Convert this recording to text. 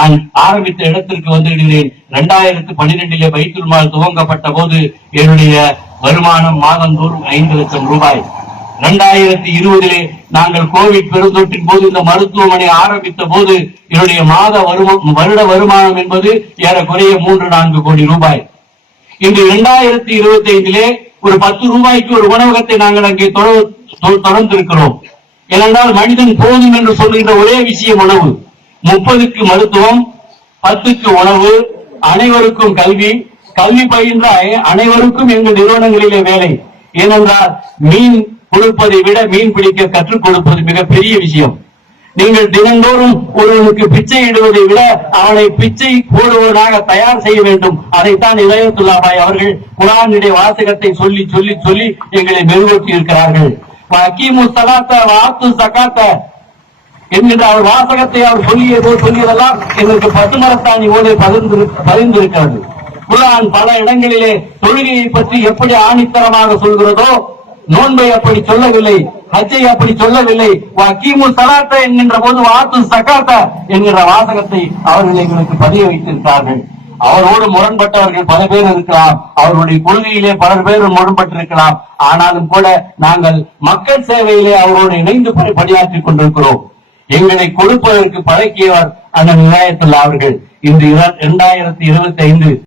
நான் ஆரம்பித்த இடத்திற்கு வந்துவிடுகிறேன். 2012 பைத்துல் மால் துவங்கப்பட்ட போது என்னுடைய வருமானம் மாதந்தோறும் 5 லட்சம் ரூபாய். 2020 நாங்கள் கோவிட் பெருந்தொற்றின் போது இந்த மருத்துவமனை ஆரம்பித்த போது என்னுடைய வருட வருமானம் என்பது ஏறக்குறைய 3-4 கோடி ரூபாய். இன்று 2025 ஒரு 10 ரூபாய்க்கு ஒரு உணவகத்தை நாங்கள் அங்கே தொடர்ந்திருக்கிறோம். ஏனென்றால் மனிதன் போதும் என்று சொல்லுகின்ற ஒரே விஷயம் உணவு. 30க்கு மருத்துவம், 10க்கு உணவு, அனைவருக்கும் கல்வி, கல்வி பயின்ற அனைவருக்கும் எங்கள் நிறுவனங்களிலே வேலை. ஏனென்றால் மீன் கொடுப்பதை விட மீன் பிடிக்க கற்றுக் கொடுப்பது மிகப்பெரிய விஷயம். நீங்கள் தினந்தோறும் ஒருவனுக்கு பிச்சை இடுவதை விட அவனை பிச்சை போடுவதாக தயார் செய்ய வேண்டும். அதைத்தான் இளையத்துல்லா பாய் அவர்கள் குர்ஆனுடைய வாசகத்தை சொல்லி சொல்லி சொல்லி எங்களை மெருகூட்டி இருக்கிறார்கள். என்கின்ற அவர் வாசகத்தை அவர் சொல்லியதெல்லாம் எங்களுக்கு பசுமரத்தாணி ஓலை பதிந்திருக்கிறது. குர்ஆன் பல இடங்களிலே தொழுகையை பற்றி எப்படி ஆணித்தரமாக சொல்கிறதோ நோன்பை அப்படி சொல்லவில்லை, ஹஜ்ஜை அப்படி சொல்லவில்லை. வகீமு ஸலாத்த என்கின்ற போது வாத்து ஸகாத்த என்கிற வாசகத்தை அவர்கள் எங்களுக்கு பதிய வைத்திருக்கிறார்கள். அவரோடு முரண்பட்டவர்கள் பல பேர் இருக்கலாம், அவருடைய கொள்கையிலே பல பேர் முரண்பட்டிருக்கலாம். ஆனாலும் கூட நாங்கள் மக்கள் சேவையிலே அவரோடு இணைந்து பணியாற்றிக் கொண்டிருக்கிறோம். எங்களை கொடுப்பதற்கு பழக்கியவர் அண்ணன் இனாயத்துல்லா அவர்கள். இன்று 2025